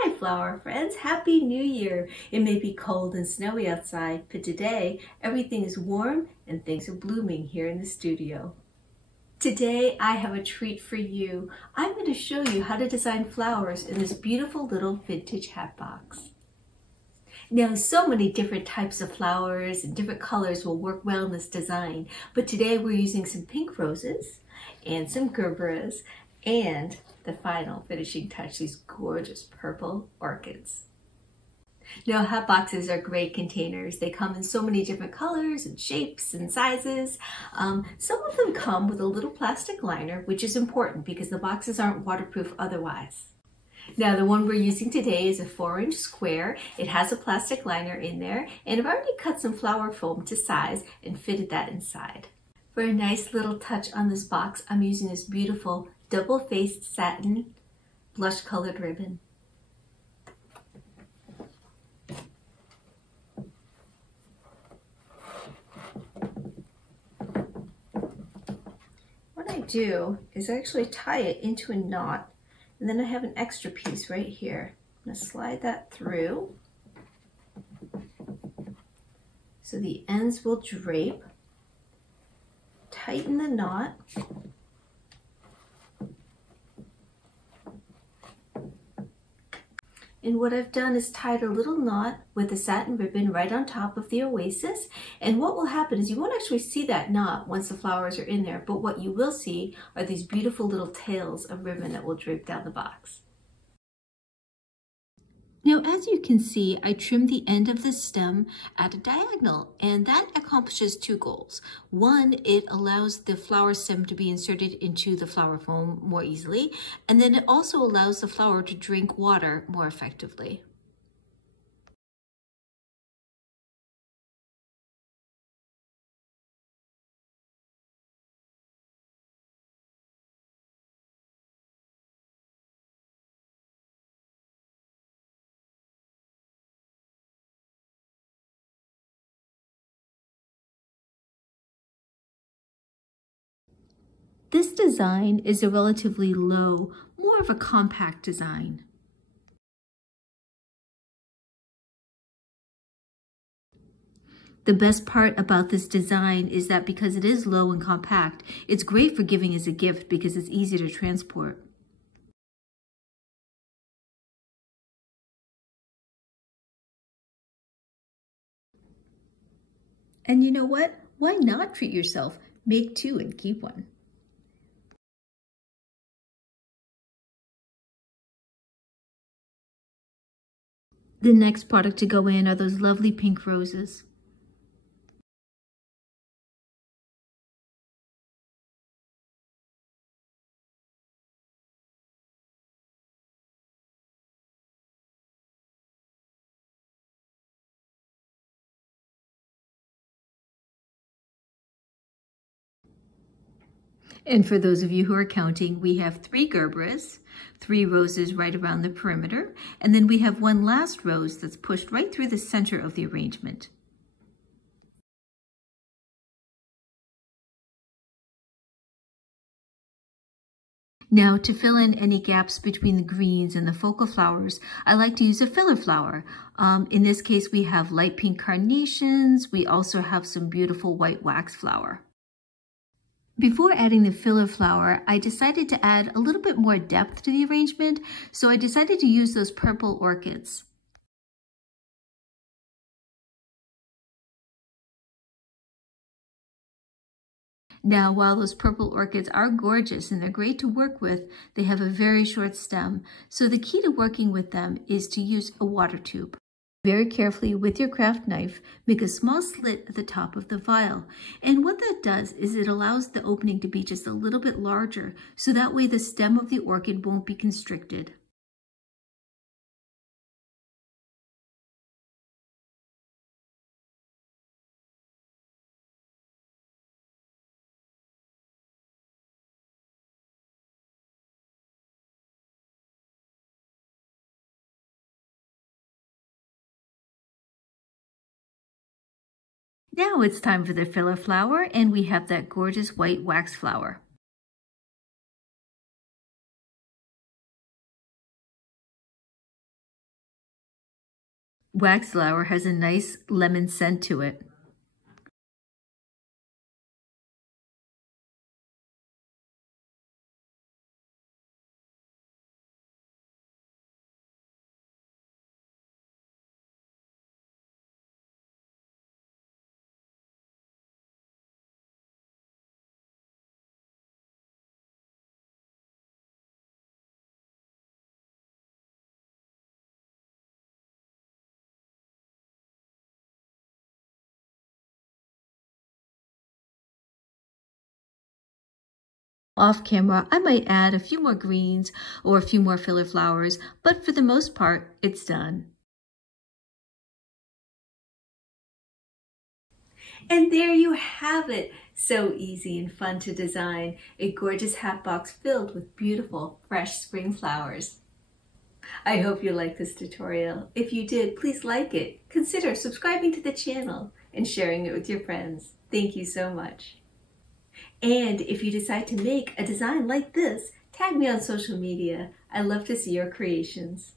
Hi flower friends, Happy New Year! It may be cold and snowy outside, but today everything is warm and things are blooming here in the studio. Today I have a treat for you. I'm going to show you how to design flowers in this beautiful little vintage hat box. Now, so many different types of flowers and different colors will work well in this design, but today we're using some pink roses and some gerberas and the final finishing touch, these gorgeous purple orchids. Now, hat boxes are great containers. They come in so many different colors and shapes and sizes. Some of them come with a little plastic liner, which is important because the boxes aren't waterproof otherwise. Now, the one we're using today is a 4-inch square. It has a plastic liner in there, and I've already cut some flower foam to size and fitted that inside. For a nice little touch on this box, I'm using this beautiful double-faced satin blush colored ribbon. What I do is I actually tie it into a knot, and then I have an extra piece right here. I'm going to slide that through so the ends will drape. Tighten the knot. And what I've done is tied a little knot with a satin ribbon right on top of the oasis. And what will happen is you won't actually see that knot once the flowers are in there, but what you will see are these beautiful little tails of ribbon that will drape down the box. Now, as you can see, I trimmed the end of the stem at a diagonal, and that accomplishes two goals. One, it allows the flower stem to be inserted into the flower foam more easily, and then it also allows the flower to drink water more effectively. This design is a relatively low, more of a compact design. The best part about this design is that because it is low and compact, it's great for giving as a gift because it's easy to transport. And you know what? Why not treat yourself? Make two and keep one. The next product to go in are those lovely pink roses. And for those of you who are counting, we have 3 gerberas, 3 roses right around the perimeter, and then we have one last rose that's pushed right through the center of the arrangement. Now, to fill in any gaps between the greens and the focal flowers, I like to use a filler flower. In this case, we have light pink carnations. We also have some beautiful white wax flower. Before adding the filler flower, I decided to add a little bit more depth to the arrangement, so I decided to use those purple orchids. Now, while those purple orchids are gorgeous and they're great to work with, they have a very short stem, so the key to working with them is to use a water tube. Very carefully with your craft knife, make a small slit at the top of the vial. And what that does is it allows the opening to be just a little bit larger, so that way the stem of the orchid won't be constricted. Now it's time for the filler flower, and we have that gorgeous white wax flower. wax flower has a nice lemon scent to it. Off camera, I might add a few more greens or a few more filler flowers, but for the most part, it's done. And there you have it. So easy and fun to design. A gorgeous hat box filled with beautiful, fresh spring flowers. I hope you liked this tutorial. If you did, please like it. Consider subscribing to the channel and sharing it with your friends. Thank you so much. And if you decide to make a design like this, tag me on social media. I love to see your creations.